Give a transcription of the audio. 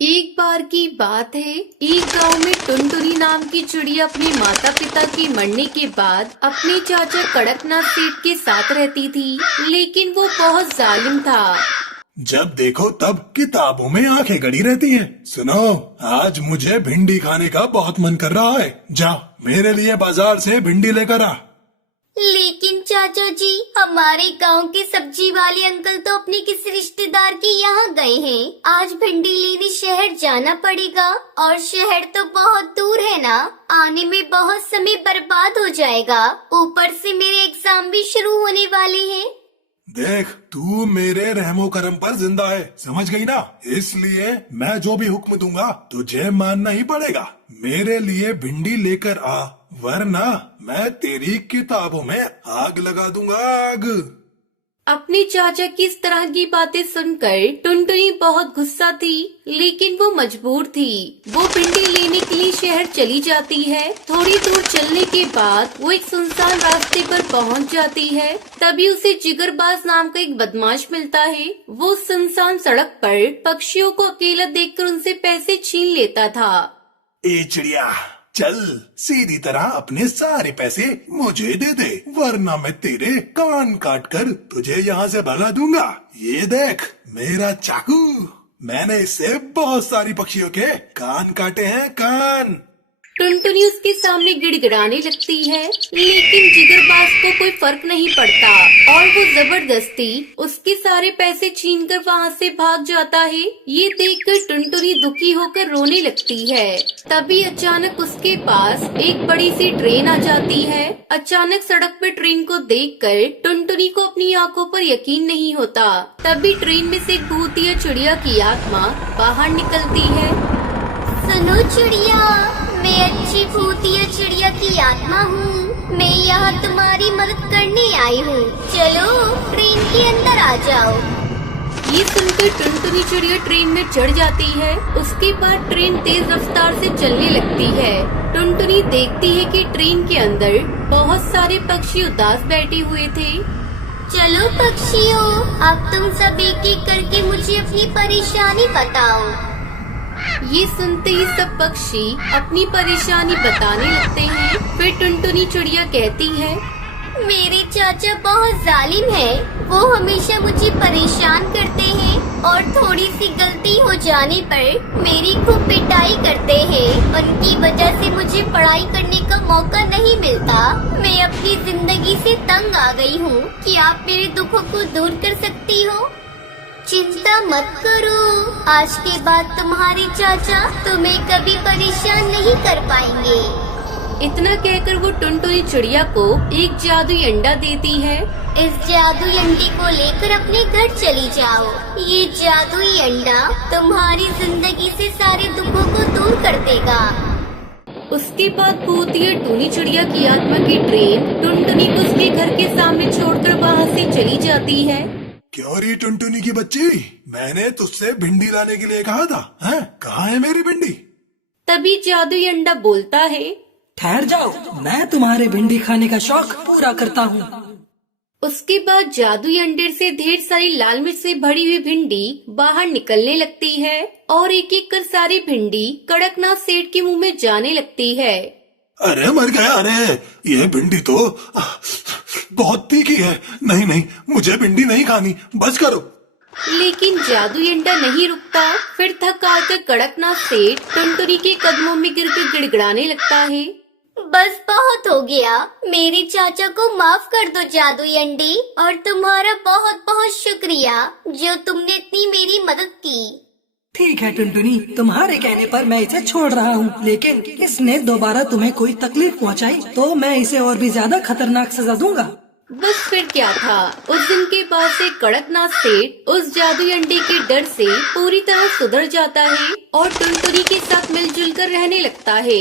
एक बार की बात है, एक गांव में टुनटुनी नाम की चिड़िया अपने माता पिता के मरने के बाद अपने चाचा कड़कनाथ सेठ के साथ रहती थी, लेकिन वो बहुत जालिम था। जब देखो तब किताबों में आंखें गड़ी रहती हैं। सुनो, आज मुझे भिंडी खाने का बहुत मन कर रहा है। जा मेरे लिए बाजार से भिंडी लेकर आ। लेकिन चाचा जी, हमारे गांव के सब्जी वाले अंकल तो अपने किसी रिश्तेदार के यहाँ गए हैं। आज भिंडी लेने शहर जाना पड़ेगा और शहर तो बहुत दूर है ना, आने में बहुत समय बर्बाद हो जाएगा। ऊपर से मेरे एग्जाम भी शुरू होने वाले हैं। देख, तू मेरे रहमो करम पर जिंदा है, समझ गई ना? इसलिए मैं जो भी हुक्म दूंगा तुझे मानना ही पड़ेगा। मेरे लिए भिंडी लेकर आ, वरना मैं तेरी किताबों में आग लगा दूंगा, आग। अपने चाचा की इस तरह की बातें सुनकर टुनटुनी बहुत गुस्सा थी, लेकिन वो मजबूर थी। वो भिंडी लेने के लिए शहर चली जाती है। थोड़ी दूर चलने के बाद वो एक सुनसान रास्ते पर पहुंच जाती है। तभी उसे जिगरबाज नाम का एक बदमाश मिलता है। वो सुनसान सड़क पर पक्षियों को अकेला देखकर उनसे पैसे छीन लेता था। ए चिड़िया, चल सीधी तरह अपने सारे पैसे मुझे दे दे, वरना मैं तेरे कान काट कर तुझे यहाँ से भगा दूंगा। ये देख मेरा चाकू, मैंने इससे बहुत सारी पक्षियों के कान काटे हैं, कान। टुनटुनी उसके सामने गिड़गिड़ाने लगती है, लेकिन जिगरबाज को कोई फर्क नहीं पड़ता और वो जबरदस्ती उसके सारे पैसे छीनकर वहाँ से भाग जाता है। ये देखकर टुनटुनी दुखी होकर रोने लगती है। तभी अचानक उसके पास एक बड़ी सी ट्रेन आ जाती है। अचानक सड़क पर ट्रेन को देखकर टुनटुनी को अपनी आंखों पर यकीन नहीं होता। तभी ट्रेन में से एक भूतिया चिड़िया की आत्मा बाहर निकलती है। सुनो चिड़िया, मैं अच्छी भूतिया चिड़िया की आत्मा हूँ। मैं यहाँ तुम्हारी मदद करने आई हूँ। चलो ट्रेन के अंदर आ जाओ। ये सुनकर टुनटुनी चिड़िया ट्रेन में चढ़ जाती है। उसके बाद ट्रेन तेज रफ्तार से चलने लगती है। टुनटुनी देखती है कि ट्रेन के अंदर बहुत सारे पक्षी उदास बैठे हुए थे। चलो पक्षियों, अब तुम सब एक एक करके मुझे अपनी परेशानी बताओ। ये सुनते ही सब पक्षी अपनी परेशानी बताने लगते हैं। फिर टुनटुनी चिड़िया कहती है, मेरे चाचा बहुत जालिम है। वो हमेशा मुझे परेशान करते हैं और थोड़ी सी गलती हो जाने पर मेरी खूब पिटाई करते हैं। उनकी वजह से मुझे पढ़ाई करने का मौका नहीं मिलता। मैं अपनी जिंदगी से तंग आ गई हूँ। क्या आप मेरे दुखों को दूर कर सकती हो? चिंता मत करो, आज के बाद तुम्हारे चाचा तुम्हें कभी परेशान नहीं कर पाएंगे। इतना कहकर वो टुनटुनी चिड़िया को एक जादुई अंडा देती है। इस जादुई अंडे को लेकर अपने घर चली जाओ। ये जादुई अंडा तुम्हारी जिंदगी से सारे दुखों को दूर कर देगा। उसके बाद भूतिया टूनी चिड़िया की आत्मा की ट्रेन टुनटुनी को उसके घर के सामने छोड़कर वहाँ से चली जाती है। क्यों री टुनटुनी की बच्ची, मैंने तुझसे भिंडी लाने के लिए कहा था, हैं? कहाँ है मेरी भिंडी? तभी जादुई अंडा बोलता है, ठहर जाओ, मैं तुम्हारे भिंडी खाने का शौक पूरा करता हूँ। उसके बाद जादुई अंडे से ढेर सारी लाल मिर्च से भरी हुई भिंडी बाहर निकलने लगती है और एक एक कर सारी भिंडी कड़कनाथ सेठ के मुंह में जाने लगती है। अरे मर गया, अरे ये भिंडी तो बहुत तीखी है। नहीं नहीं, मुझे भिंडी नहीं खानी, बस करो। लेकिन जादुई अंडा नहीं रुकता। फिर थक आकर कड़कनाथ सेठ टुनटुनी के कदमों में गिरकर गिड़गिड़ाने लगता है। बस बहुत हो गया, मेरे चाचा को माफ कर दो जादुई अंडे, और तुम्हारा बहुत बहुत शुक्रिया जो तुमने इतनी मेरी मदद की। ठीक है टुनटुनी, तुम्हारे कहने पर मैं इसे छोड़ रहा हूँ, लेकिन इसने दोबारा तुम्हें कोई तकलीफ पहुँचाई तो मैं इसे और भी ज्यादा खतरनाक सजा दूंगा। बस फिर क्या था, उस दिन के बाद से कड़कनाथ सेठ उस जादुई अंडे के डर से पूरी तरह सुधर जाता है और टुनटुनी के साथ मिलजुल कर रहने लगता है।